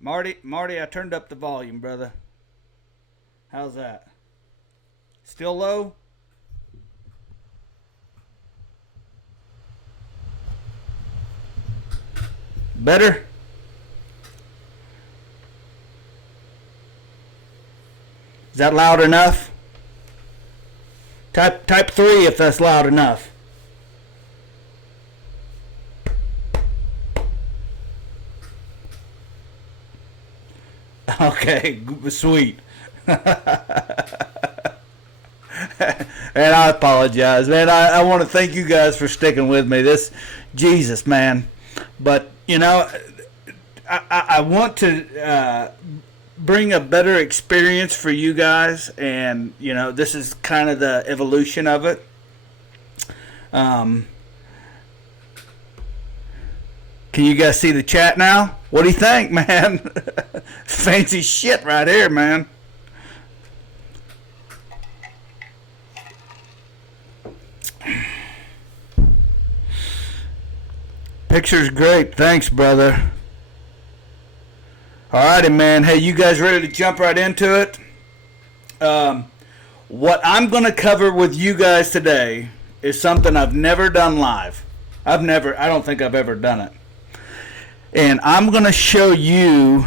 Marty, I turned up the volume, brother. How's that? Still low? Better? Is that loud enough? Type 3 if that's loud enough. Okay, sweet. And I apologize, man. I want to thank you guys for sticking with me. Jesus, man. But, I want to bring a better experience for you guys. And, this is kind of the evolution of it. Can you guys see the chat now? What do you think, man? Fancy shit right here, man. Picture's great. Thanks, brother. Alrighty, man. Hey, you guys ready to jump right into it? What I'm going to cover with you guys today is something I've never done live. I don't think I've ever done it. And I'm going to show you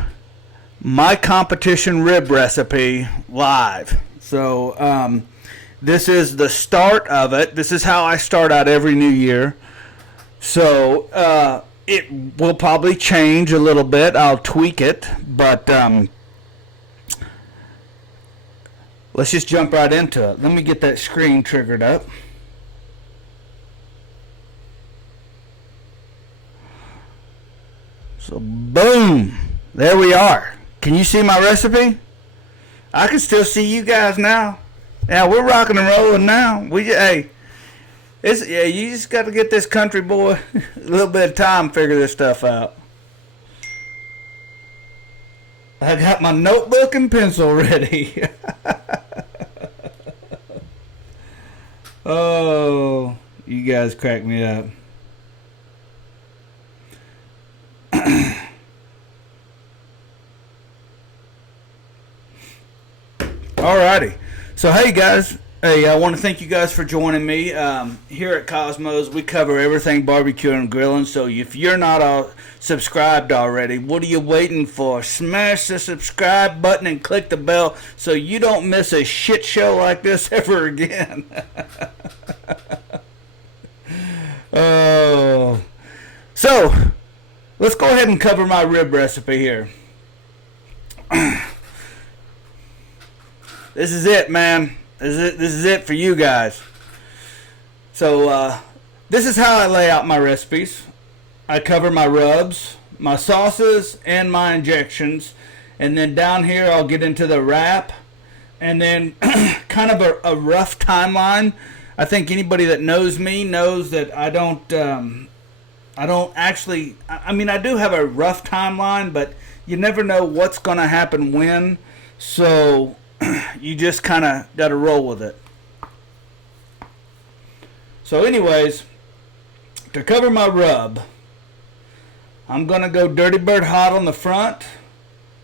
my competition rib recipe live. So, this is the start of it. This is how I start out every new year. So, it will probably change a little bit. I'll tweak it. But, let's just jump right into it. Let me get that screen triggered up. So, boom. There we are. Can you see my recipe? I can still see you guys now. Yeah, we're rocking and rolling now. You just got to get this country boy a little bit of time to figure this stuff out. I got my notebook and pencil ready. Oh, you guys crack me up. Alrighty. So, hey guys. Hey, I want to thank you guys for joining me. Here at Kosmos, we cover everything barbecue and grilling. So if you're not subscribed already, what are you waiting for? Smash the subscribe button and click the bell so you don't miss a shit show like this ever again. Oh. So, let's go ahead and cover my rib recipe here. This is it, man. This is it for you guys. So, this is how I lay out my recipes. I cover my rubs, my sauces, and my injections. And then down here, I'll get into the wrap. And then kind of a rough timeline. I think anybody that knows me knows that I don't actually... I mean, I do have a rough timeline, but you never know what's going to happen when. So... you just kind of got to roll with it. So anyways, to cover my rub, I'm going to go Dirty Bird Hot on the front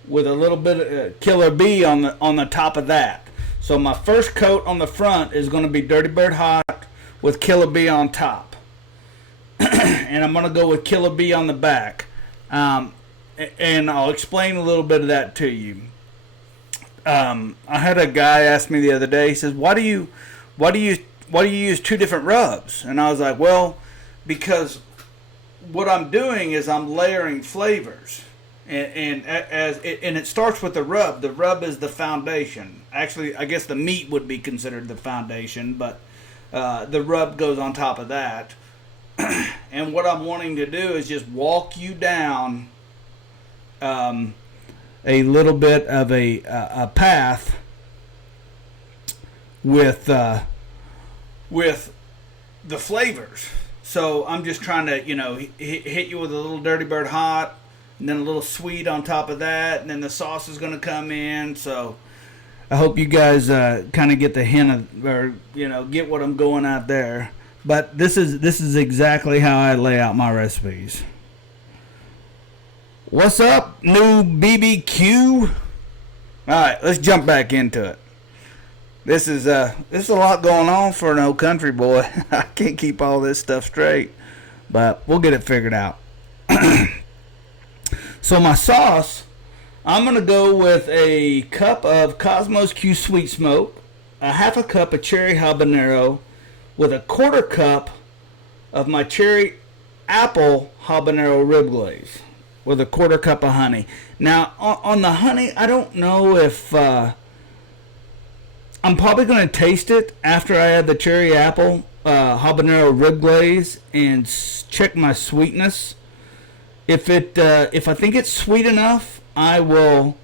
with a little bit of Killer Bee on the top of that. So my first coat on the front is going to be Dirty Bird Hot with Killer Bee on top. And I'm going to go with Killer Bee on the back. And I'll explain a little bit of that to you. I had a guy ask me the other day. He says, "Why do you use two different rubs?" And I was like, "Well, because what I'm doing is I'm layering flavors, and it starts with the rub. The rub is the foundation. Actually, I guess the meat would be considered the foundation, but the rub goes on top of that. And what I'm wanting to do is just walk you down." A little bit of a path with the flavors. So I'm just trying to, hit you with a little Dirty Bird Hot, and then a little sweet on top of that, and then the sauce is going to come in. So I hope you guys kind of get the hint of, or get what I'm going out there. But this is exactly how I lay out my recipes. What's up, new BBQ? Alright, let's jump back into it. This is a lot going on for an old country boy. I can't keep all this stuff straight, but we'll get it figured out. So my sauce, I'm going to go with a cup of Kosmos Q sweet smoke, a half a cup of cherry habanero, with a quarter cup of my cherry apple habanero rib glaze, with a quarter cup of honey. Now, on the honey, I don't know if I'm probably going to taste it after I add the cherry apple habanero rib glaze and check my sweetness. If I think it's sweet enough, I will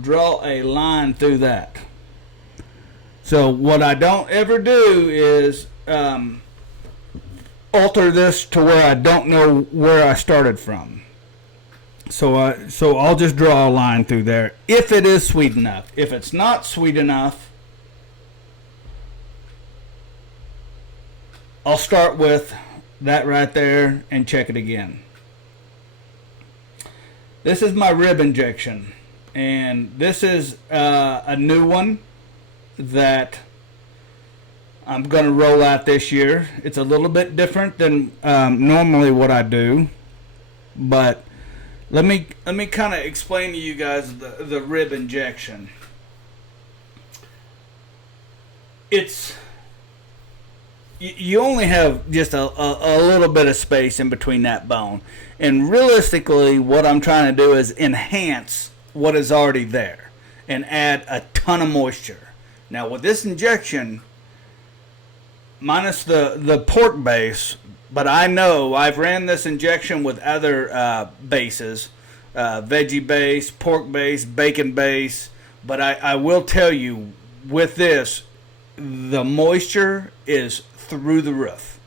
draw a line through that. So what I don't ever do is alter this to where I don't know where I started from. So I'll just draw a line through there if it is sweet enough. If it's not sweet enough, I'll start with that right there and check it again. This is my rib injection, and this is a new one that I'm going to roll out this year. It's a little bit different than normally what I do, but let me kind of explain to you guys the rib injection. It's you only have just a little bit of space in between that bone, and realistically what I'm trying to do is enhance what is already there and add a ton of moisture. Now with this injection, minus the pork base, but I know I've ran this injection with other bases, veggie base, pork base, bacon base, but I will tell you with this, the moisture is through the roof,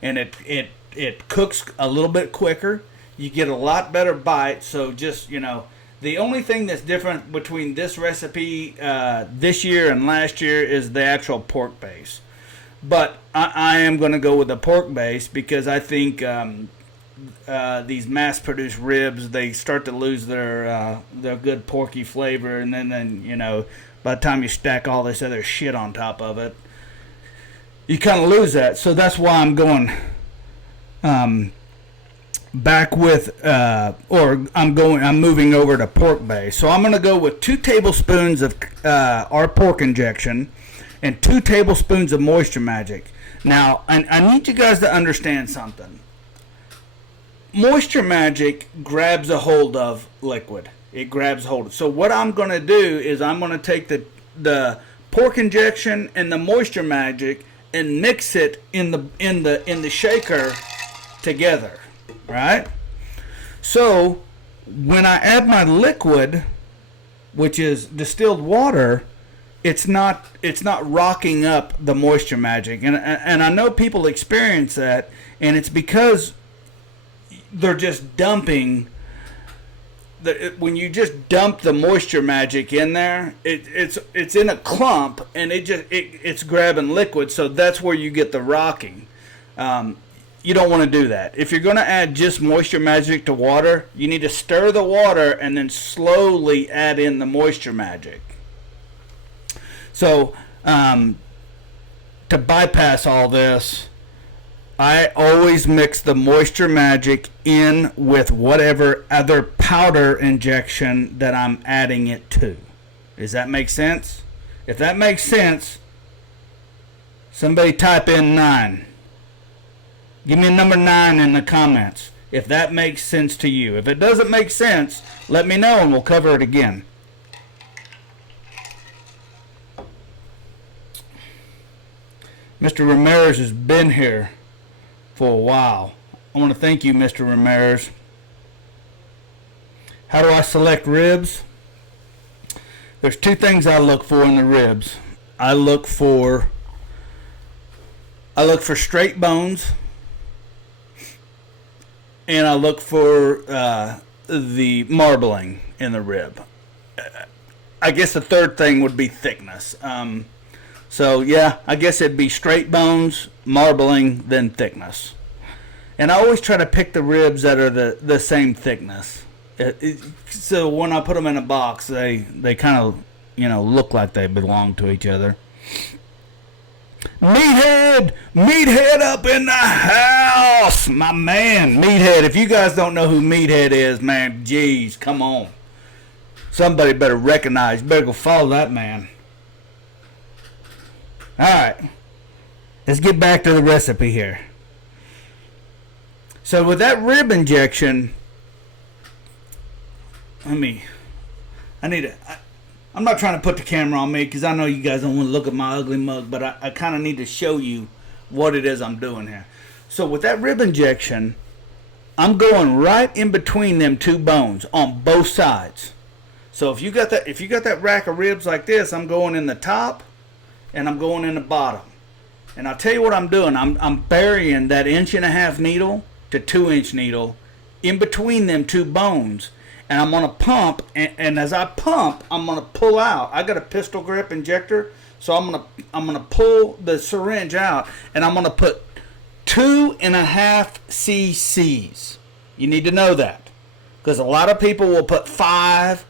and it cooks a little bit quicker. You get a lot better bite. So just, the only thing that's different between this recipe this year and last year is the actual pork base. But I am going to go with the pork base because I think these mass-produced ribs, they start to lose their good porky flavor, and then by the time you stack all this other shit on top of it, you kind of lose that. So that's why I'm going back with, I'm moving over to pork base. So I'm going to go with 2 tablespoons of our pork injection and 2 tablespoons of Moisture Magic. Now, I need you guys to understand something. Moisture Magic grabs a hold of liquid. It grabs hold of. So what I'm going to do is I'm going to take the pork injection and the Moisture Magic and mix it in the shaker together, right? So when I add my liquid, which is distilled water, it's not rocking up the Moisture Magic, and I know people experience that, and it's because they're just dumping. When you just dump the Moisture Magic in there, it's in a clump, and it's grabbing liquid, so that's where you get the rocking. You don't want to do that. If you're going to add just Moisture Magic to water, you need to stir the water and then slowly add in the Moisture Magic. So to bypass all this, I always mix the Moisture Magic in with whatever other powder injection that I'm adding it to. Does that make sense? If that makes sense, somebody type in 9. Give me a number 9 in the comments if that makes sense to you. If it doesn't make sense, let me know and we'll cover it again. Mr. Ramirez has been here for a while. I want to thank you, Mr. Ramirez. How do I select ribs? There's 2 things I look for in the ribs. I look for straight bones, and I look for the marbling in the rib. I guess the third thing would be thickness. So yeah, I guess it'd be straight bones, marbling, then thickness. And I always try to pick the ribs that are the same thickness. So when I put them in a box, they kind of, look like they belong to each other. Meathead up in the house, my man, Meathead. If you guys don't know who Meathead is, man, geez, come on. Somebody better recognize, better go follow that man. Alright, let's get back to the recipe here. So with that rib injection, I'm not trying to put the camera on me because I know you guys don't want to look at my ugly mug, but I kind of need to show you what it is I'm doing here. So with that rib injection, I'm going right in between them two bones on both sides. So if you got that rack of ribs like this, I'm going in the top and I'm going in the bottom. And I'll tell you what I'm doing. I'm burying that 1.5 needle to 2-inch needle in between them two bones. And I'm going to pump, and as I pump, I'm going to pull out. I got a pistol grip injector, so I'm going to pull the syringe out, and I'm going to put 2.5 cc's. You need to know that, because a lot of people will put 5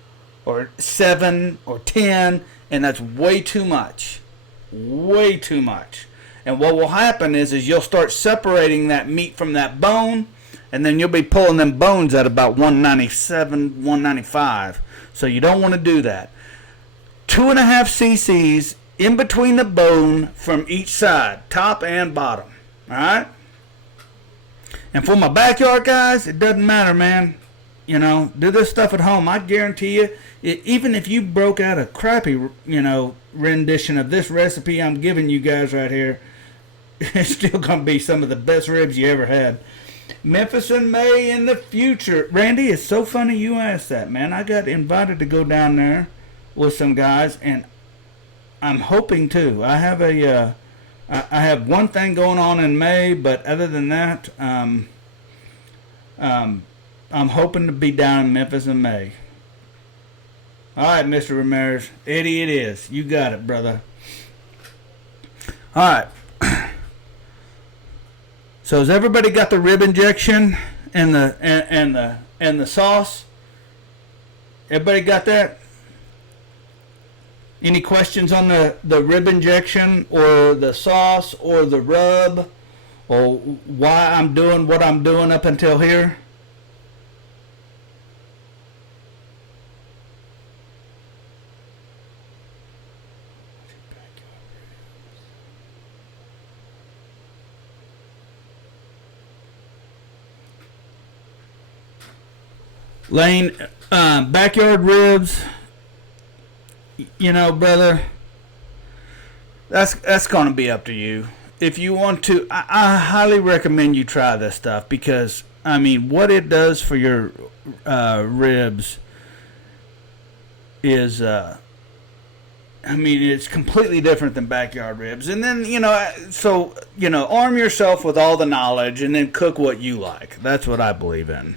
or 7 or 10, and that's way too much. Way too much. And what will happen is you'll start separating that meat from that bone, and then you'll be pulling them bones at about 197, 195. So you don't want to do that. 2.5 cc's in between the bone from each side, top and bottom. Alright? And for my backyard guys, it doesn't matter, man. Do this stuff at home. I guarantee you, even if you broke out a crappy, rendition of this recipe I'm giving you guys right here, it's still going to be some of the best ribs you ever had. Memphis in May in the future. Randy, it's so funny you asked that, man. I got invited to go down there with some guys, and I'm hoping to. I have one thing going on in May, but other than that, I'm hoping to be down in Memphis in May. All right, Mr. Ramirez. Eddie, it is. You got it, brother. All right. So has everybody got the rib injection and the sauce? Everybody got that? Any questions on the rib injection or the sauce or the rub or why I'm doing what I'm doing up until here? Lane, backyard ribs, brother, that's going to be up to you. If you want to, I highly recommend you try this stuff because, what it does for your ribs is, it's completely different than backyard ribs. And then, arm yourself with all the knowledge and then cook what you like. That's what I believe in.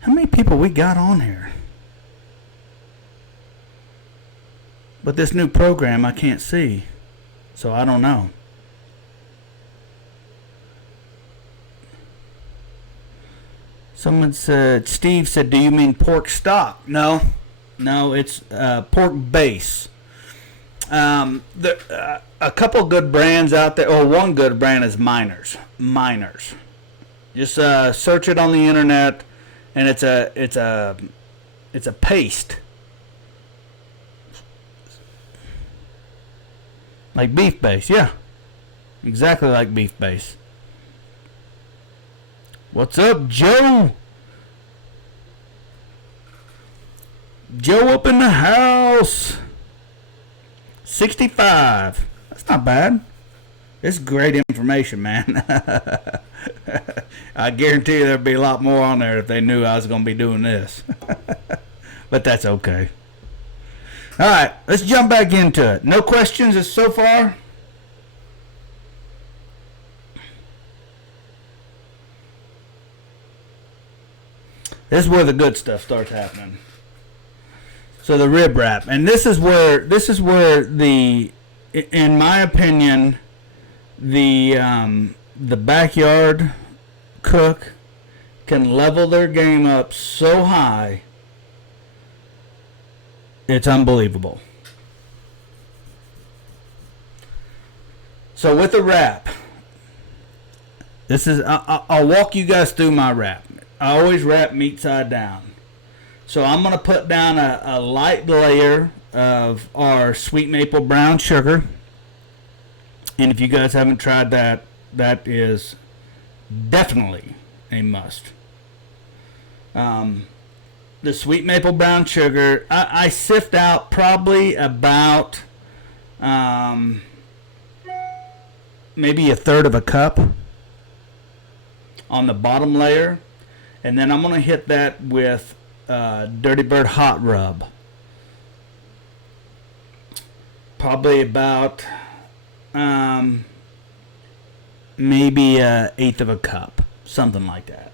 How many people we got on here? But this new program I can't see, so I don't know. Steve said, do you mean pork stock? No, it's pork base. A couple good brands out there, or one good brand is Miners. Just search it on the internet. And it's a paste, like beef base, yeah, exactly like beef base. What's up, Joe? Joe up in the house. 65. That's not bad. It's great information, man. I guarantee you there'd be a lot more on there if they knew I was going to be doing this. But that's okay. All right, let's jump back into it. No questions so far? This is where the good stuff starts happening. So the rib wrap. And this is where the, in my opinion, the backyard cook can level their game up so high, it's unbelievable. So with the wrap, I'll walk you guys through my wrap. I always wrap meat side down. So I'm going to put down a light layer of our sweet maple brown sugar. And if you guys haven't tried that, that is definitely a must. The sweet maple brown sugar, I sift out probably about maybe a third of a cup on the bottom layer. And then I'm going to hit that with Dirty Bird Hot Rub. Probably about maybe an eighth of a cup, something like that.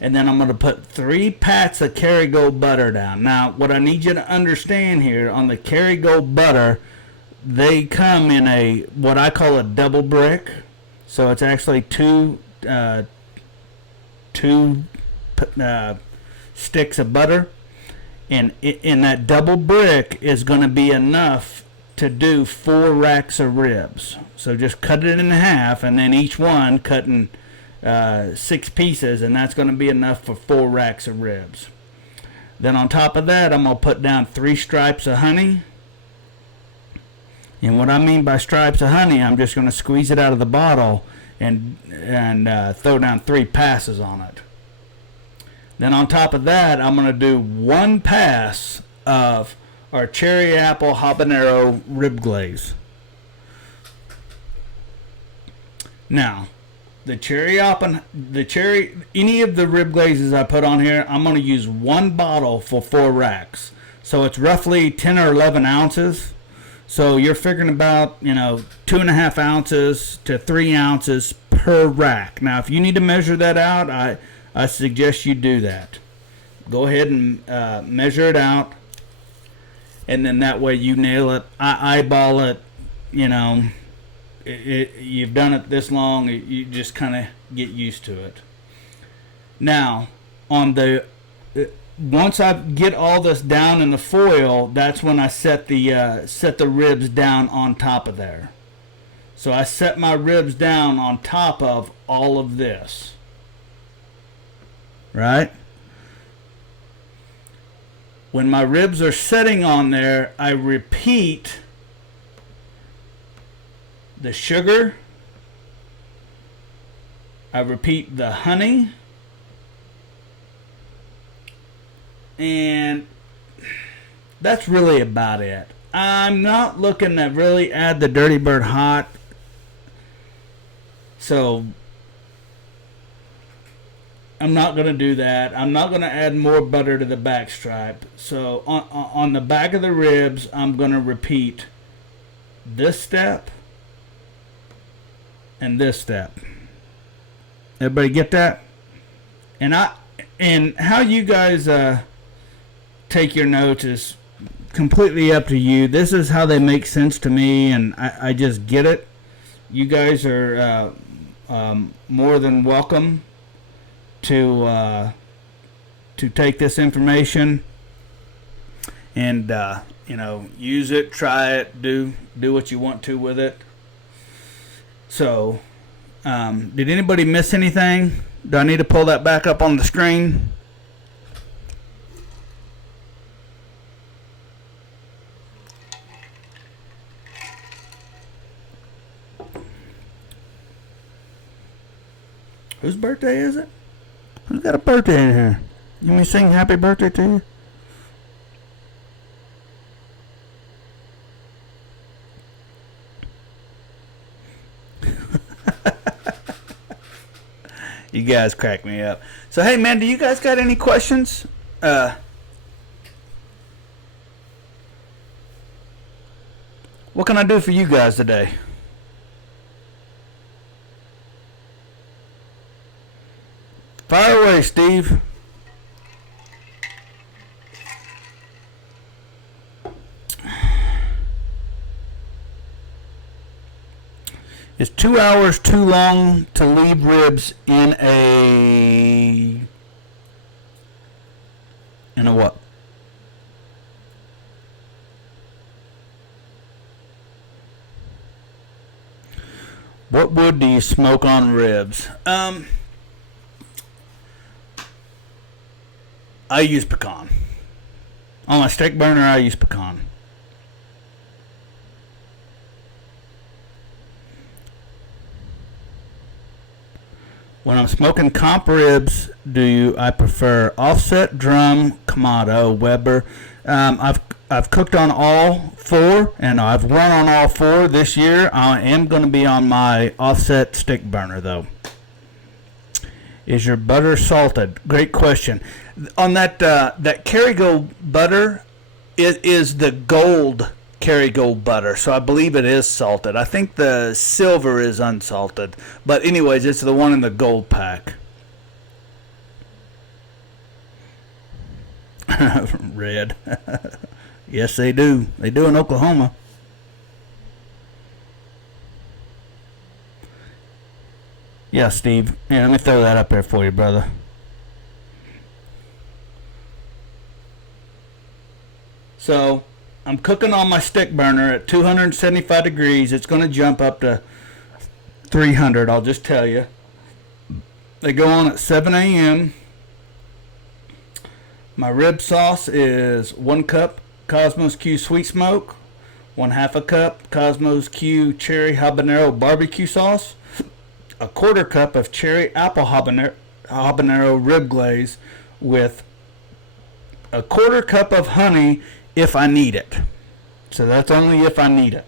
And then I'm going to put 3 pats of Kerrygold butter down. Now, what I need you to understand here, on the Kerrygold butter, they come in a, what I call a double brick. So it's actually two sticks of butter. And in that double brick is going to be enough to do 4 racks of ribs. So just cut it in half, and then each one cut in 6 pieces, and that's going to be enough for 4 racks of ribs. Then on top of that, I'm going to put down 3 stripes of honey. And what I mean by stripes of honey, I'm just going to squeeze it out of the bottle and throw down 3 passes on it. Then on top of that, I'm going to do 1 pass of our cherry apple habanero rib glaze. Now, any of the rib glazes I put on here, I'm going to use 1 bottle for 4 racks. So it's roughly 10 or 11 ounces. So you're figuring about, 2.5 ounces to 3 ounces per rack. Now, if you need to measure that out, I suggest you do that. Go ahead and measure it out. And then that way you nail it. I eyeball it, you've done it this long, you just kind of get used to it. Now, once I get all this down in the foil, that's when I set the ribs down on top of there. So I set my ribs down on top of all of this. Right? When my ribs are setting on there, I repeat the sugar, I repeat the honey, and that's really about it. I'm not looking to really add the Dirty Bird Hot, so I'm not going to do that. I'm not going to add more butter to the back stripe. So on the back of the ribs, I'm going to repeat this step and this step. Everybody get that? And how you guys take your notes is completely up to you. This is how they make sense to me, and I just get it. You guys are more than welcome to take this information and use it, try it, do what you want to with it. So, did anybody miss anything? Do I need to pull that back up on the screen? Whose birthday is it? Who's got a birthday in here? You want me to sing happy birthday to you? You guys crack me up. So, hey, man, do you guys got any questions? What can I do for you guys today? Fire away, Steve. Is 2 hours too long to leave ribs in a what? What wood do you smoke on ribs? I use pecan. On my steak burner, I use pecan. When I'm smoking comp ribs, I prefer offset, drum, Kamado, Weber. I've cooked on all four, and I've won on all four this year. I am going to be on my offset stick burner, though. Is your butter salted? Great question. On that Kerrygold butter, it is the gold Kerrygold butter, so I believe it is salted. I think the silver is unsalted, but anyways, it's the one in the gold pack. Red. Yes, they do. They do in Oklahoma. Yeah, Steve. Yeah, let me throw that up there for you, brother. So, I'm cooking on my stick burner at 275 degrees. It's going to jump up to 300, I'll just tell you. They go on at 7 a.m. My rib sauce is 1 cup Kosmos Q sweet smoke, 1/2 a cup Kosmos Q cherry habanero barbecue sauce, 1/4 cup of cherry apple habanero rib glaze with 1/4 cup of honey if I need it. So that's only if I need it.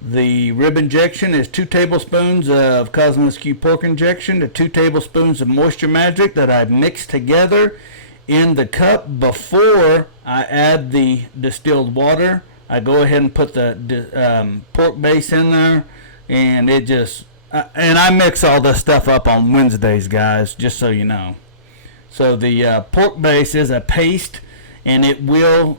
The rib injection is 2 tablespoons of Kosmos Q pork injection to 2 tablespoons of Moisture Magic that I've mixed together in the cup before I add the distilled water. I go ahead and put the pork base in there, and it just and I mix all this stuff up on Wednesdays, guys, just so you know. So the pork base is a paste, and it will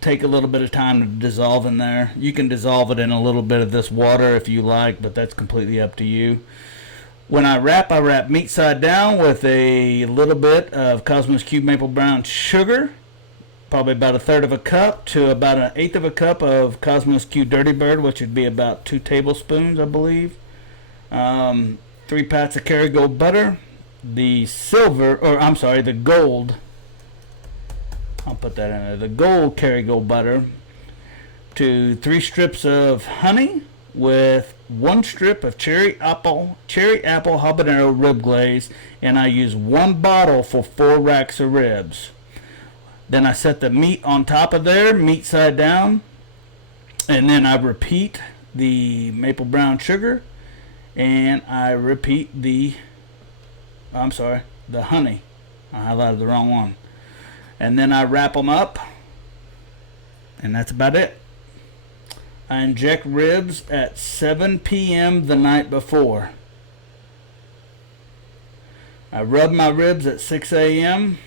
take a little bit of time to dissolve in there. You can dissolve it in a little bit of this water if you like, but that's completely up to you. When I wrap meat side down with a little bit of Kosmos Q maple brown sugar, probably about 1/3 of a cup to about 1/8 of a cup of Kosmos Q Dirty Bird, which would be about 2 tablespoons, I believe. 3 pats of Kerrygold butter. The gold. I'll put that in there. The gold Kerrygold butter. To 3 strips of honey with 1 strip of cherry apple habanero rib glaze, and I use 1 bottle for 4 racks of ribs. Then I set the meat on top of there, meat side down, and then I repeat the maple brown sugar, and I repeat the honey. I highlighted the wrong one. And then I wrap them up, and that's about it. I inject ribs at 7 p.m. the night before. I rub my ribs at 6 a.m.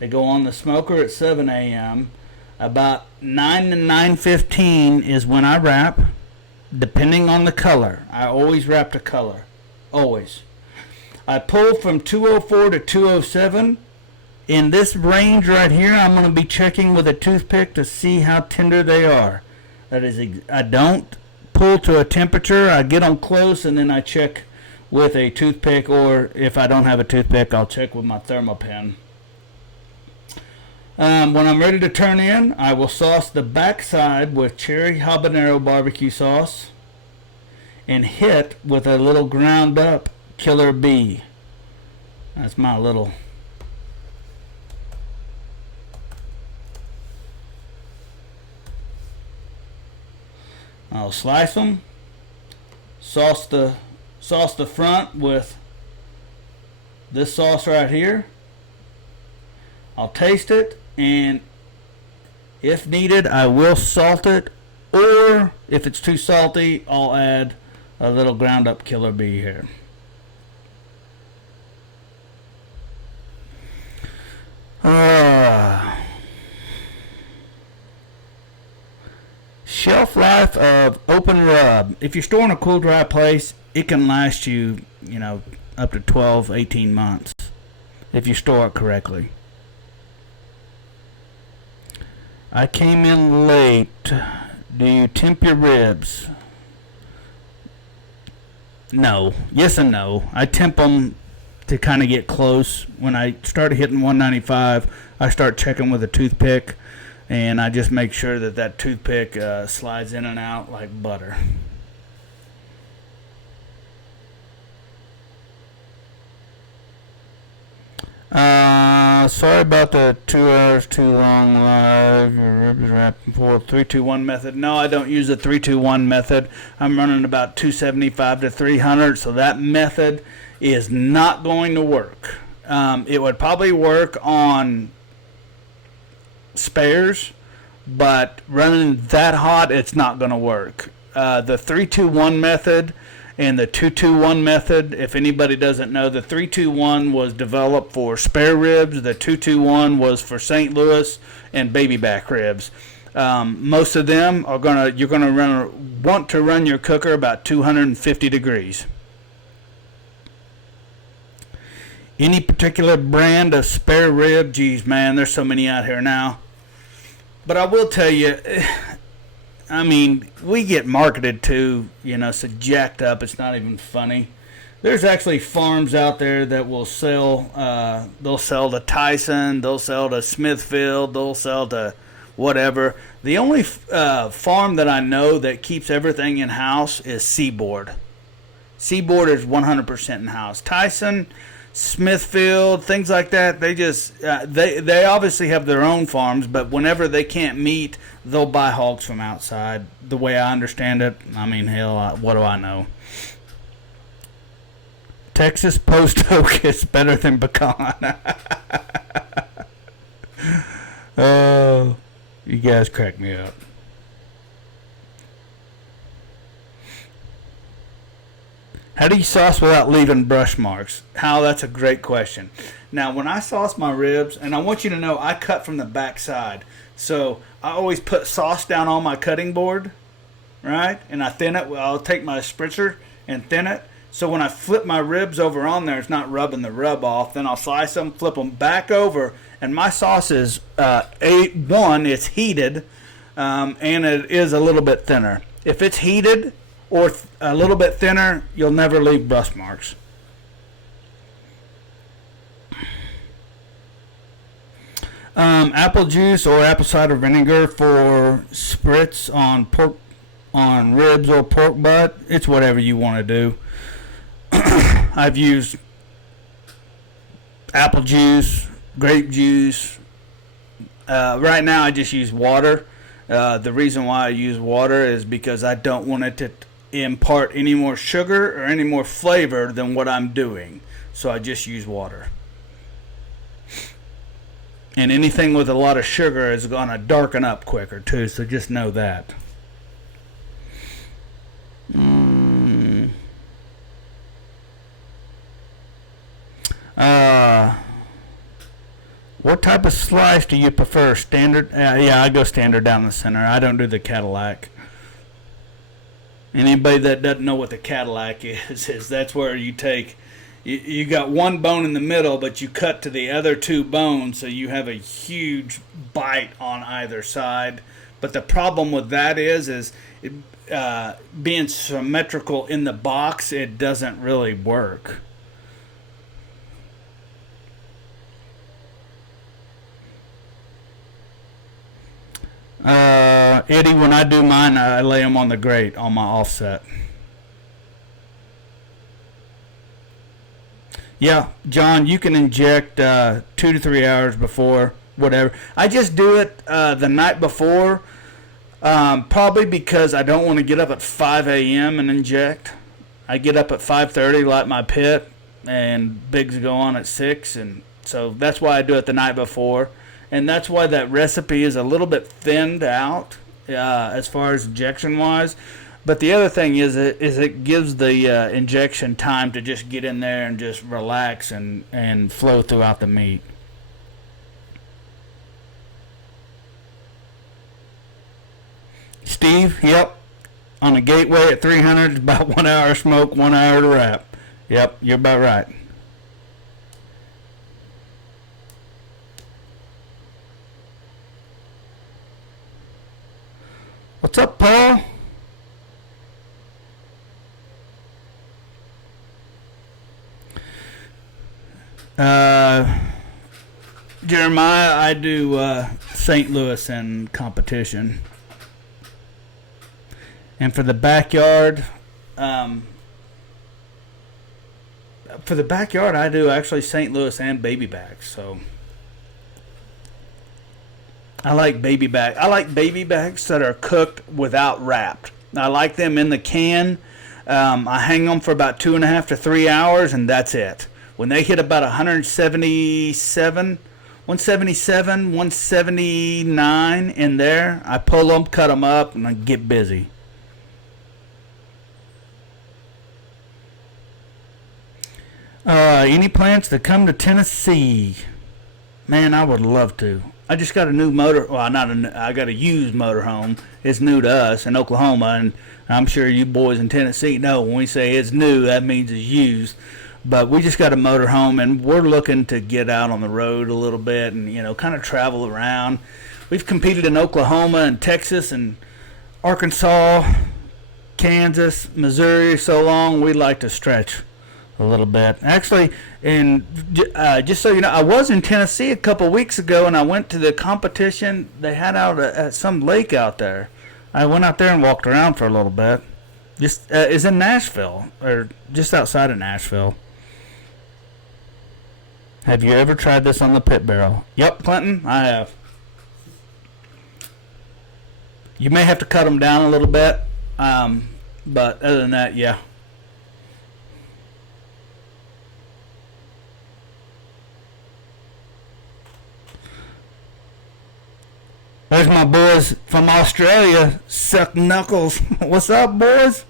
They go on the smoker at 7 a.m. About 9 to 9:15 is when I wrap, depending on the color. I always wrap to color. Always. I pull from 204 to 207. In this range right here, I'm going to be checking with a toothpick to see how tender they are. That is, I don't pull to a temperature. I get them close, and then I check with a toothpick, or if I don't have a toothpick, I'll check with my thermopen. When I'm ready to turn in, I will sauce the backside with cherry habanero barbecue sauce and hit with a little ground up Killer Bee. That's my little... I'll slice them, sauce the front with this sauce right here. I'll taste it, and if needed, I will salt it, or if it's too salty, I'll add a little ground up Killer Bee here. Shelf life half of open rub. If you're storing a cool, dry place, it can last you, up to 12, 18 months if you store it correctly. I came in late. Do you temp your ribs? No. Yes and no. I temp them to kind of get close. When I start hitting 195, I start checking with a toothpick, and I just make sure that toothpick slides in and out like butter. Sorry about the 2 hours too long live. Your rib is wrapping for 3-2-1 method. No, I don't use the 3-2-1 method. I'm running about 275 to 300, so that method is not going to work. It would probably work on spares, but running that hot, it's not going to work. The 3-2-1 method and the 2-2-1 method, if anybody doesn't know, the 3-2-1 was developed for spare ribs. The 2-2-1 was for St. Louis and baby back ribs. Most of them you're gonna want to run your cooker about 250 degrees. Any particular brand of spare rib? Geez, man, there's so many out here now. But I will tell you, I mean, we get marketed to, so jacked up, it's not even funny. There's actually farms out there that will sell, they'll sell to Tyson, they'll sell to Smithfield, they'll sell to whatever. The only farm that I know that keeps everything in-house is Seaboard. Seaboard is 100% in-house. Tyson, Smithfield, things like that, they just they obviously have their own farms, but whenever they can't meet, they'll buy hogs from outside. The way I understand it, I mean, hell, what do I know? Texas Post Oak is better than pecan. Oh, you guys crack me up. How do you sauce without leaving brush marks? Hal, that's a great question. Now, when I sauce my ribs, and I want you to know I cut from the back side, so I always put sauce down on my cutting board, right? And I thin it. I'll take my spritzer and thin it. So when I flip my ribs over on there, it's not rubbing the rub off. Then I'll slice them, flip them back over, and my sauce is it's heated, and it is a little bit thinner. If it's heated or a little bit thinner, you'll never leave brush marks. Apple juice or apple cider vinegar for spritz on ribs or pork butt. It's whatever you want to do. I've used apple juice, grape juice. Right now I just use water. The reason why I use water is because I don't want it to impart any more sugar or any more flavor than what I'm doing. So I just use water. And anything with a lot of sugar is going to darken up quicker too, so just know that. What type of slice do you prefer? Standard? Yeah, I go standard down the center. I don't do the Cadillac. Anybody that doesn't know what the Cadillac is that's where you take, you got one bone in the middle, but you cut to the other two bones, so you have a huge bite on either side. But the problem with that is being symmetrical in the box, it doesn't really work. Eddie, when I do mine, I lay them on the grate on my offset. Yeah, John, you can inject 2 to 3 hours before, whatever. I just do it the night before, probably because I don't want to get up at 5 a.m. and inject. I get up at 5:30, light my pit, and bigs go on at 6, and so that's why I do it the night before. And that's why that recipe is a little bit thinned out as far as injection wise. But the other thing is it gives the injection time to just get in there and just relax and flow throughout the meat. Steve, yep. On the gateway at 300, it's about 1 hour smoke, 1 hour to wrap. Yep, you're about right. What's up, Paul? Jeremiah, I do St. Louis and Competition. And for the backyard, I do actually St. Louis and baby backs. So I like baby back. I like baby backs that are cooked without wrapped. I like them in the can. I hang them for about 2.5 to 3 hours, and that's it. When they hit about 177, 179 in there, I pull them, cut them up, and I get busy. Any plans to come to Tennessee? Man, I would love to. I just got a new motor. Well, I got a used motorhome. It's new to us in Oklahoma, and I'm sure you boys in Tennessee know when we say it's new, that means it's used. But we just got a motorhome, and we're looking to get out on the road a little bit and, kind of travel around. We've competed in Oklahoma and Texas and Arkansas, Kansas, Missouri so long. We'd like to stretch a little bit. Actually, just so you know, I was in Tennessee a couple weeks ago, and I went to the competition they had out at some lake out there. I went out there and walked around for a little bit. It's in Nashville, or just outside of Nashville. Have you ever tried this on the pit barrel? Yep, Clinton, I have. You may have to cut them down a little bit, but other than that, yeah. There's my boys from Australia, Suck Knuckles. What's up, boys?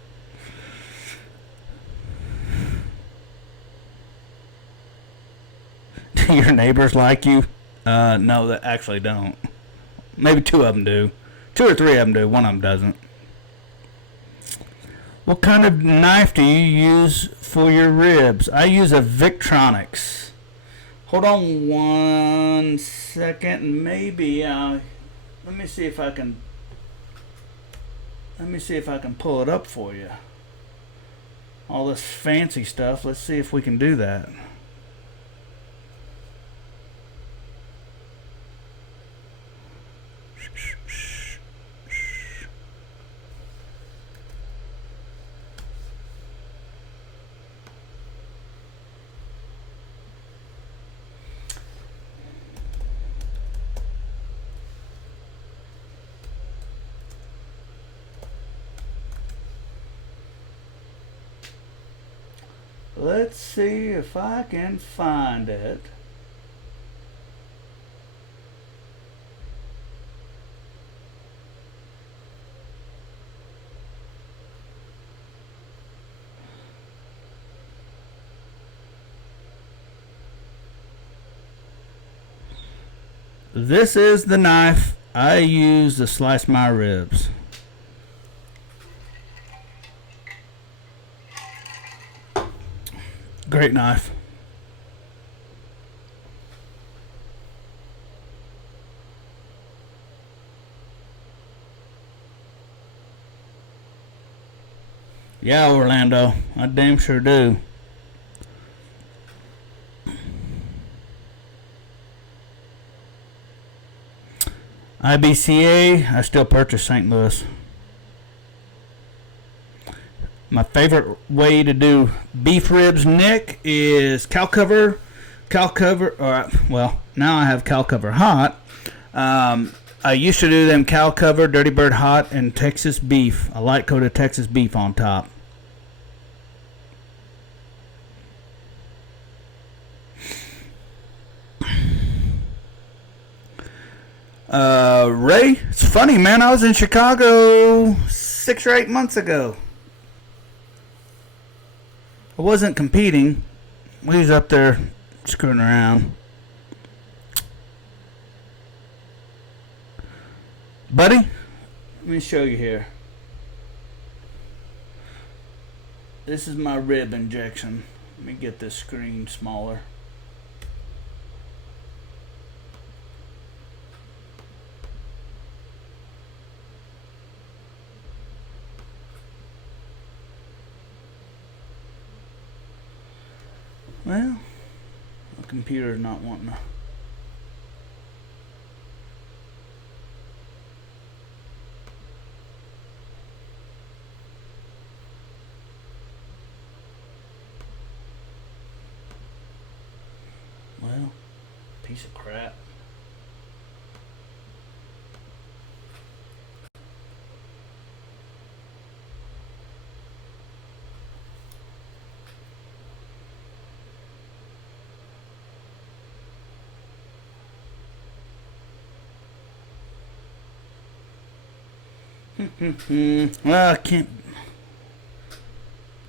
Do your neighbors like you? No, they actually don't. Maybe 2 of them do. 2 or 3 of them do. One of them doesn't. What kind of knife do you use for your ribs? I use a Victronics. Hold on 1 second. Maybe let me see if I can pull it up for you. All this fancy stuff. Let's see if we can do that. Let's see if I can find it. This is the knife I use to slice my ribs. Great knife. Yeah, Orlando. I damn sure do. IBCA, I still purchase St. Louis. My favorite way to do beef ribs, Nick, is cow cover, well, now I have cow cover hot. I used to do them cow cover, Dirty Bird hot, and Texas beef, a light coated Texas beef on top. Ray, it's funny, man, I was in Chicago 6 or 8 months ago. I wasn't competing. We was up there screwing around. Buddy, let me show you here. This is my rib injection. Let me get this screen smaller. Well, the computer's not wanting to. Well, piece of crap. Well, I can't.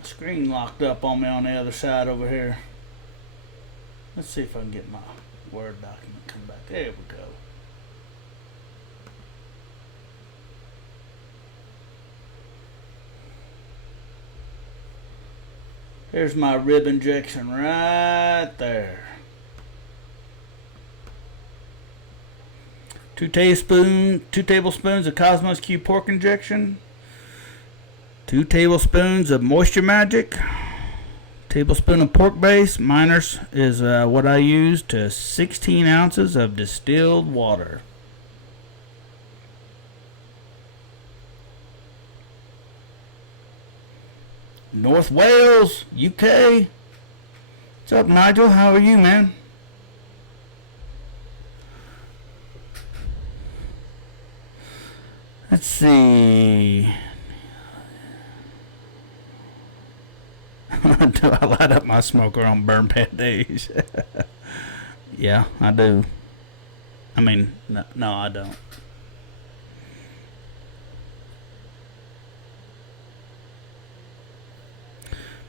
The screen locked up on me on the other side over here. Let's see if I can get my Word document come back. There we go. Here's my rib injection right there. 2 tablespoons of Kosmos Q pork injection. 2 tablespoons of Moisture Magic. Tablespoon of pork base. Miners is what I use to 16 ounces of distilled water. North Wales, UK. What's up, Nigel? How are you, man? Let's see. Do I light up my smoker on burn pad days? Yeah, I do. I mean, no, I don't.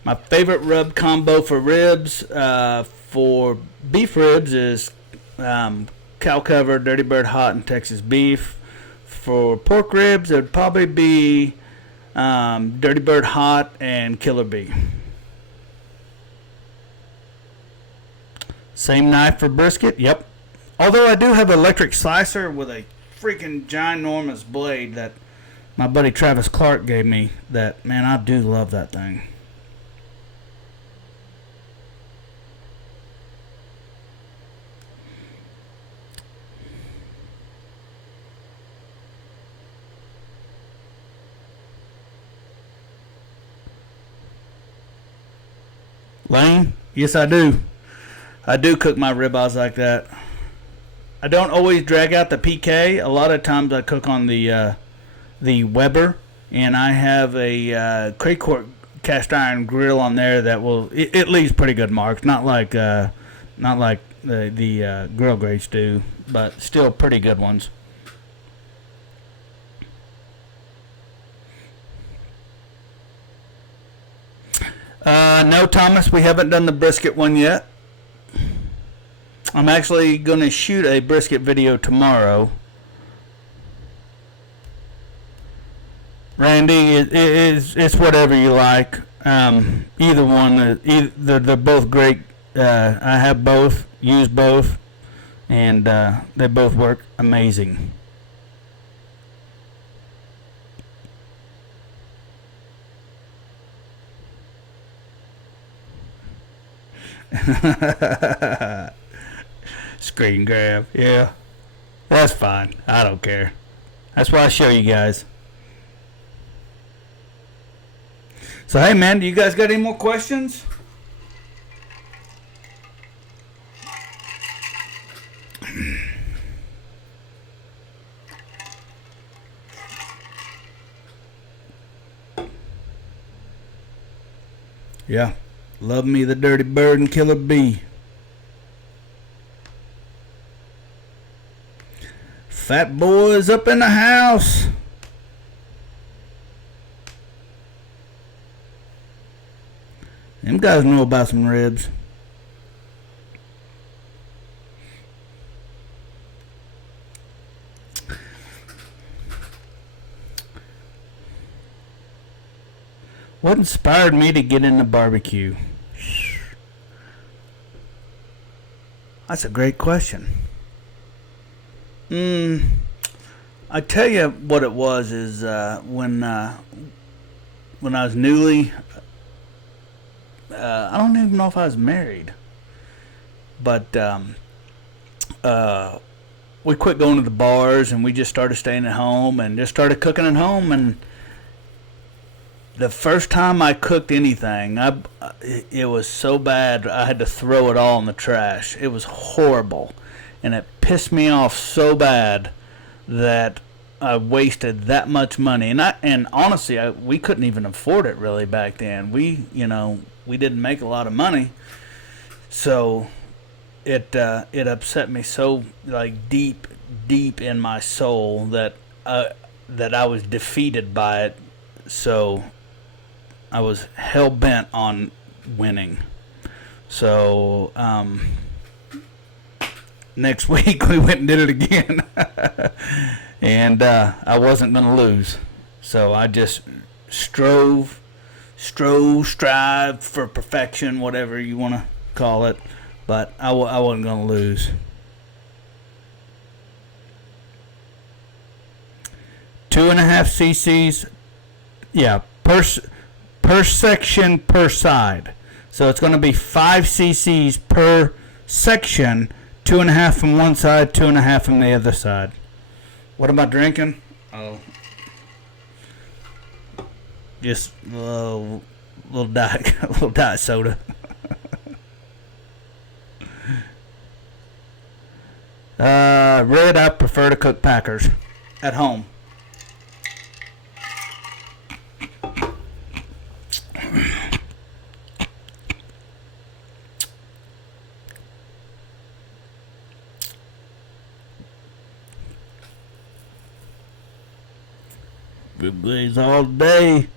My favorite rub combo for ribs, for beef ribs, is cow cover, Dirty Bird Hot, and Texas beef. For pork ribs, it would probably be Dirty Bird Hot and Killer Bee. Same knife for brisket, yep. Although I do have an electric slicer with a freaking ginormous blade that my buddy Travis Clark gave me. That, man, I do love that thing. Loin? Yes, I do. I do cook my ribeyes like that. I don't always drag out the PK. A lot of times I cook on the Weber, and I have a Craycourt cast iron grill on there that will it leaves pretty good marks. Not like the grill grates do, but still pretty good ones. No, Thomas, we haven't done the brisket one yet. I'm actually going to shoot a brisket video tomorrow. Randy, it's whatever you like. Either one, they're both great. I have both, use both, and they both work amazing. Screen grab, yeah. That's fine. I don't care. That's why I show you guys. So, hey, man, do you guys got any more questions? Yeah. Love me the Dirty Bird and Killer Bee. Fat boys up in the house. Them guys know about some ribs. What inspired me to get into barbecue? That's a great question. I tell you what it was is when I was newly. I don't even know if I was married, but we quit going to the bars and we just started staying at home and just started cooking at home. And the first time I cooked anything, it was so bad I had to throw it all in the trash. It was horrible, and it pissed me off so bad that I wasted that much money. And honestly, we couldn't even afford it really back then. We didn't make a lot of money, so it upset me so like deep in my soul that I was defeated by it. So I was hell bent on winning. So next week we went and did it again, and I wasn't gonna lose. So I just strive for perfection, whatever you want to call it. But I wasn't going to lose. Two and a half cc's, yeah, per section per side. So it's going to be 5 cc's per section, 2.5 from one side, 2.5 from the other side. What am I drinking? Oh. Just a little diet soda. Red, I prefer to cook Packers at home. Good glaze all day.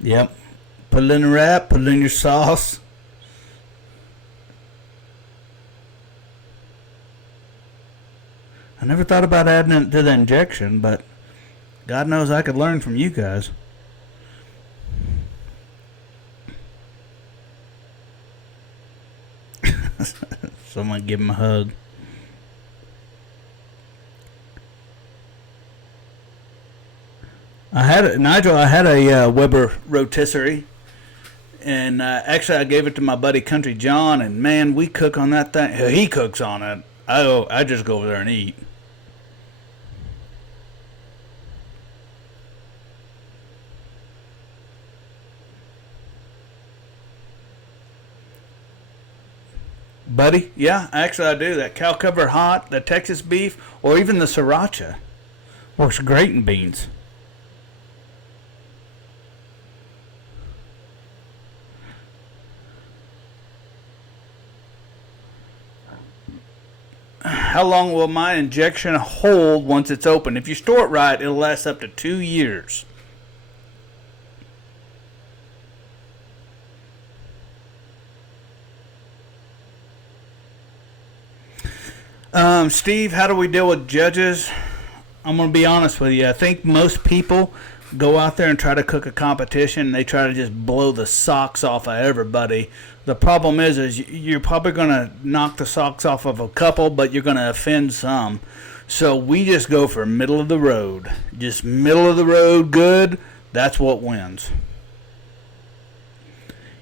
Yep. Put it in a wrap, put it in your sauce. I never thought about adding it to the injection, but God knows I could learn from you guys. Someone give him a hug. I had a Weber rotisserie, and actually I gave it to my buddy Country John, and man, we cook on that thing. He cooks on it. I just go over there and eat. Buddy, yeah, actually I do. That cow cover hot, the Texas beef, or even the sriracha works great in beans. How long will my injection hold once it's open? If you store it right, it'll last up to 2 years. Steve, how do we deal with judges? I'm going to be honest with you. I think most people go out there and try to cook a competition, and they try to just blow the socks off of everybody. The problem is you're probably going to knock the socks off of a couple, but you're going to offend some. So we just go for middle of the road. Just middle of the road good. That's what wins.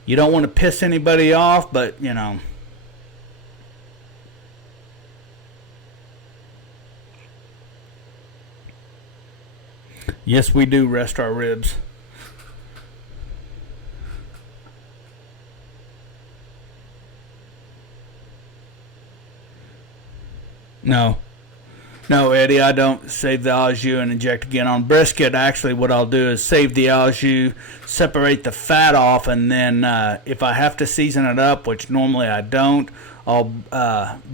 You don't want to piss anybody off, but, you know. Yes, we do rest our ribs. No, Eddie, I don't save the au jus and inject again. On brisket, actually, what I'll do is save the au jus, separate the fat off, and then if I have to season it up, which normally I don't, I'll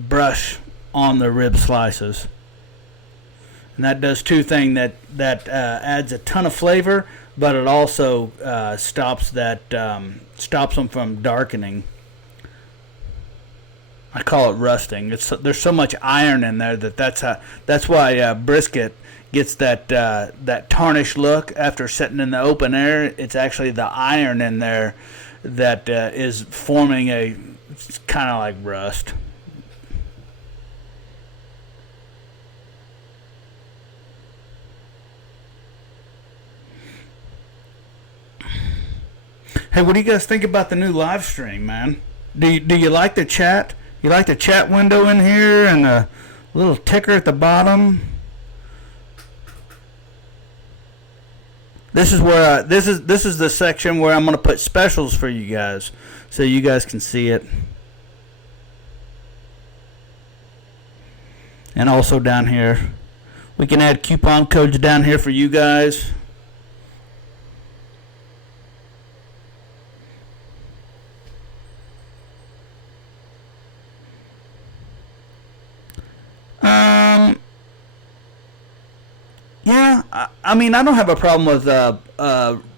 brush on the rib slices. And that does two things. That adds a ton of flavor, but it also stops them from darkening. I call it rusting. There's so much iron in there that's why brisket gets that tarnished look after setting in the open air. It's actually the iron in there that is forming a kind of like rust. Hey, what do you guys think about the new live stream, man? Do you like the chat? You like the chat window in here and the little ticker at the bottom? This is where this is the section where I'm gonna put specials for you guys, so you guys can see it. And also down here, we can add coupon codes down here for you guys. Yeah, I mean, I don't have a problem with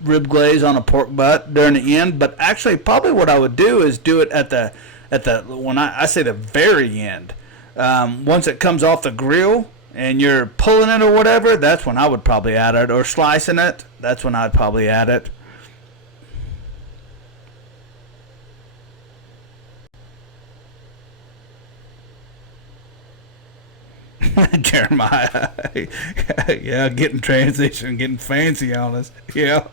rib glaze on a pork butt during the end, but actually, probably what I would do is do it at the when I say the very end. Once it comes off the grill and you're pulling it or whatever, that's when I would probably add it, or slicing it. That's when I'd probably add it. Jeremiah, yeah, getting transition, getting fancy on us. Yeah,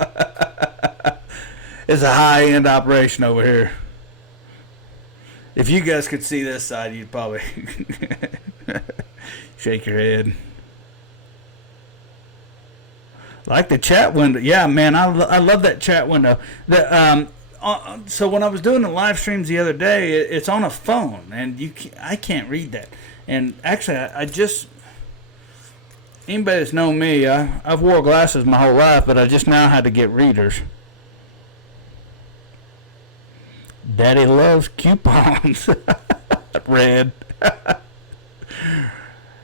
it's a high-end operation over here. If you guys could see this side, you'd probably shake your head. Like the chat window, yeah, man, I love that chat window. So when I was doing the live streams the other day, it's on a phone, and I can't read that. And actually, I just, anybody that's known me, I've wore glasses my whole life, but I just now had to get readers. Daddy loves coupons. Red.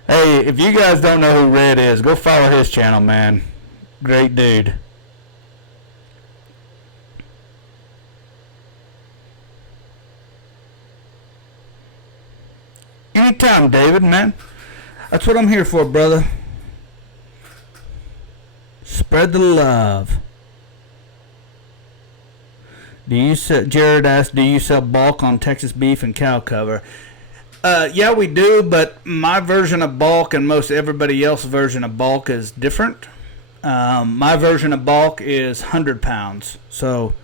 Hey, if you guys don't know who Red is, go follow his channel, man. Great dude. Anytime, David, man. That's what I'm here for, brother. Spread the love. Jared asked, do you sell bulk on Texas beef and cow cover? Yeah, we do, but my version of bulk and most everybody else's version of bulk is different. My version of bulk is 100 pounds. So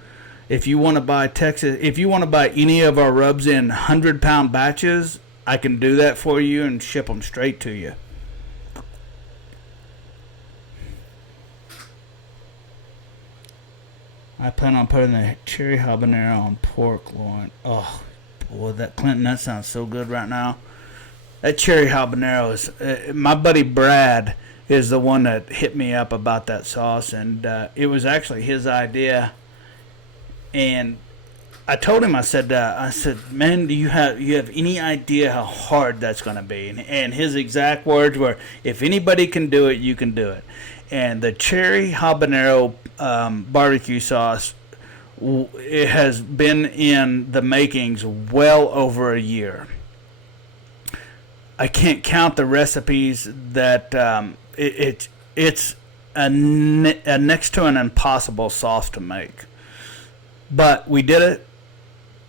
if you want to buy any of our rubs in 100-pound batches, I can do that for you and ship them straight to you. I plan on putting the cherry habanero on pork loin. Oh, boy, that sounds so good right now. That cherry habanero is, my buddy Brad is the one that hit me up about that sauce, and it was actually his idea. And I told him, I said, man, do you have any idea how hard that's going to be? And his exact words were, if anybody can do it, you can do it. And the cherry habanero barbecue sauce, it has been in the makings well over a year. I can't count the recipes that it's a next to an impossible sauce to make. But we did it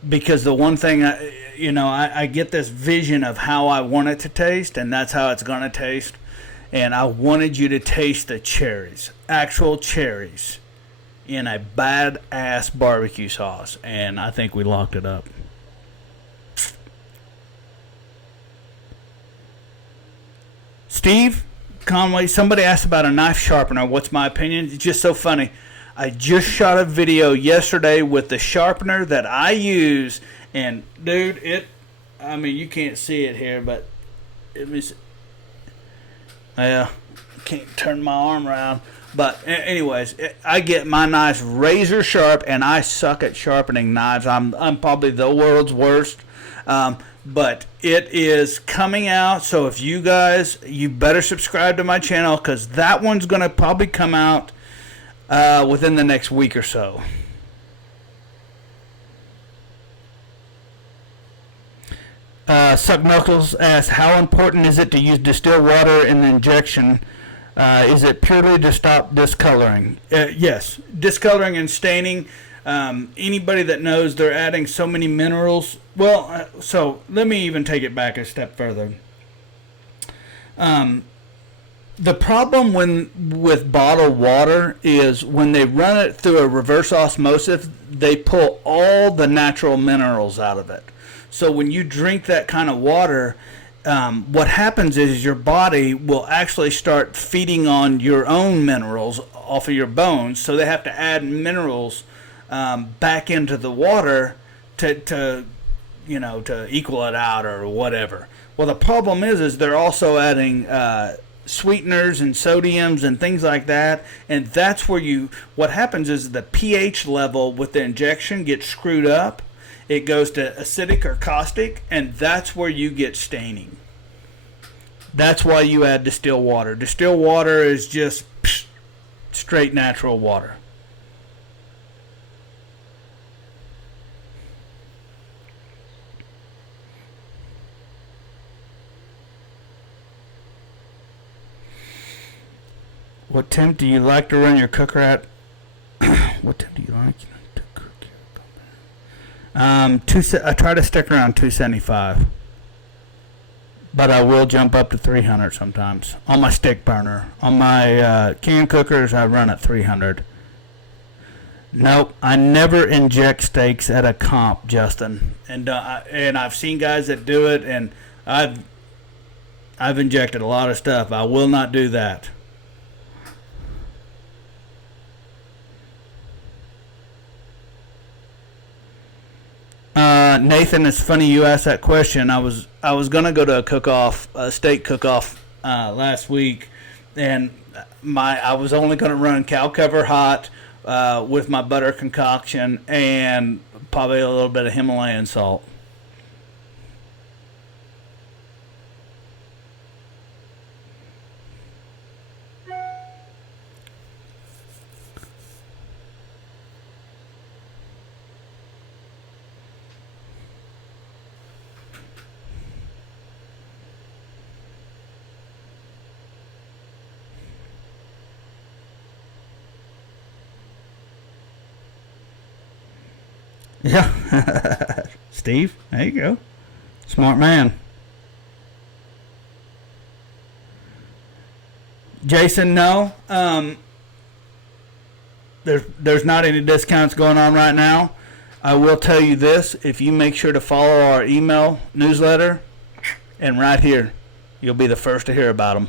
because the one thing, I get this vision of how I want it to taste, and that's how it's going to taste. And I wanted you to taste the cherries, actual cherries, in a badass barbecue sauce. And I think we locked it up. Steve Conway, somebody asked about a knife sharpener. What's my opinion? It's just so funny. I just shot a video yesterday with the sharpener that I use, and dude, you can't see it here, but I can't turn my arm around. But anyways, I get my knives razor sharp, and I suck at sharpening knives. I'm probably the world's worst. But it is coming out, so if you guys, you better subscribe to my channel, because that one's going to probably come out within the next week or so. Suck Knuckles asks, how important is it to use distilled water in the injection Is it purely to stop discoloring? Yes, discoloring and staining. Anybody that knows they're adding so many minerals. Well, so let me even take it back a step further. The problem with bottled water is when they run it through a reverse osmosis, they pull all the natural minerals out of it. So when you drink that kind of water, what happens is your body will actually start feeding on your own minerals off of your bones. So they have to add minerals back into the water to equal it out or whatever. Well, the problem is they're also adding sweeteners and sodiums and things like that, and that's where what happens is the pH level with the injection gets screwed up. It goes to acidic or caustic, and that's where you get staining. That's why you add distilled water. Distilled water is just straight natural water. What temp do you like to run your cooker at? What temp do you like to cook your I try to stick around 275, but I will jump up to 300 sometimes on my stick burner. On my can cookers, I run at 300. Nope, I never inject steaks at a comp, Justin, and I've seen guys that do it, and I've injected a lot of stuff. I will not do that. Nathan, it's funny you asked that question. I was gonna go to a steak cook-off last week, and I was only gonna run cow cover hot with my butter concoction and probably a little bit of Himalayan salt. Yeah. Steve, there you go. Smart man. Jason, no. There's not any discounts going on right now. I will tell you this: if you make sure to follow our email newsletter, and right here, you'll be the first to hear about them.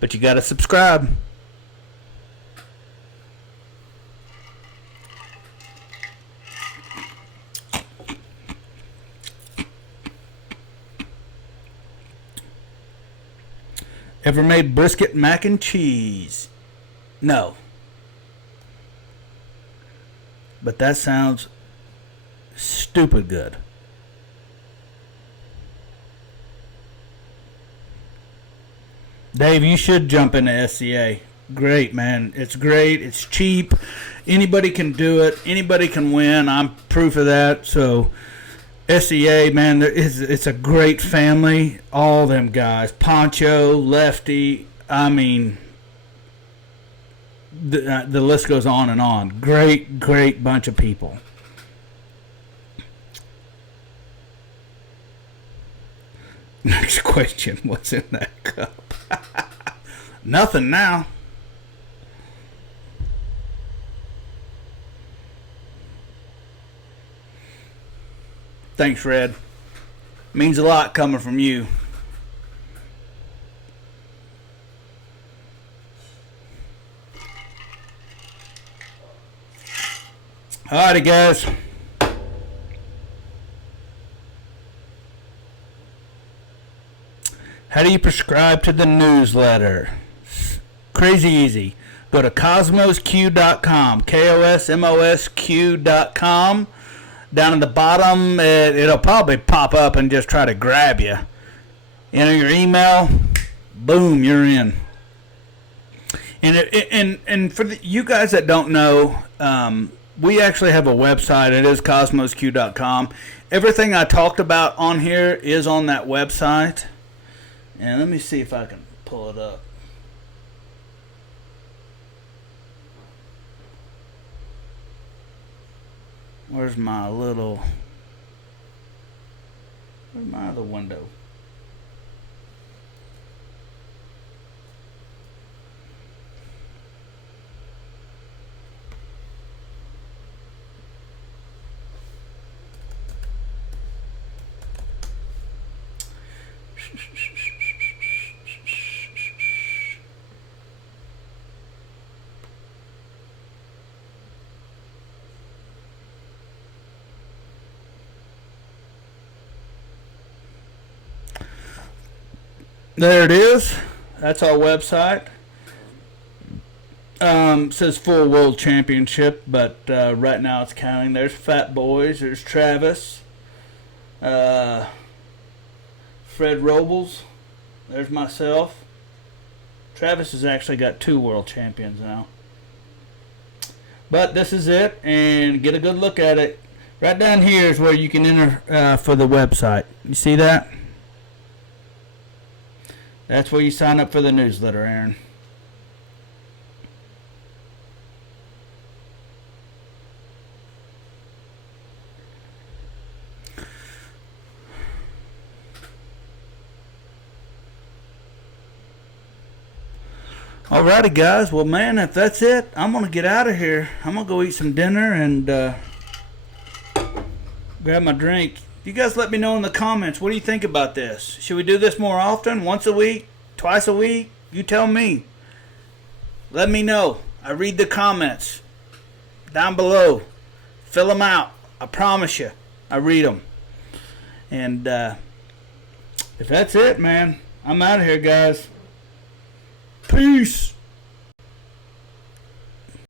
But you got to subscribe. Ever made brisket mac and cheese? No. But that sounds stupid good. Dave, you should jump into SCA. Great, man. It's great. It's cheap. Anybody can do it. Anybody can win. I'm proof of that. So SEA, man, it's a great family. All them guys, Poncho, Lefty. I mean, the list goes on and on. Great bunch of people. Next question: what's in that cup? Nothing now. Thanks, Red. Means a lot coming from you. Alrighty, guys. How do you prescribe to the newsletter? Crazy easy. Go to KosmosQ.com. KosmosQ.com. Down at the bottom, it'll probably pop up and just try to grab you. Enter your email, boom, you're in. And for you guys that don't know, we actually have a website. It is KosmosQ.com. Everything I talked about on here is on that website. And let me see if I can pull it up. Where's my other window? There it is. That's our website. It says full world championship, but right now it's counting. There's Fat Boys. There's Travis. Fred Robles. There's myself. Travis has actually got 2 world champions now. But this is it, and get a good look at it. Right down here is where you can enter for the website. You see that? That's where you sign up for the newsletter, Aaron. Alrighty, guys. Well, man, if that's it, I'm going to get out of here. I'm going to go eat some dinner and grab my drink. You guys let me know in the comments. What do you think about this? Should we do this more often? Once a week? Twice a week? You tell me. Let me know. I read the comments down below. Fill them out. I promise you. I read them. And if that's it, man, I'm out of here, guys. Peace.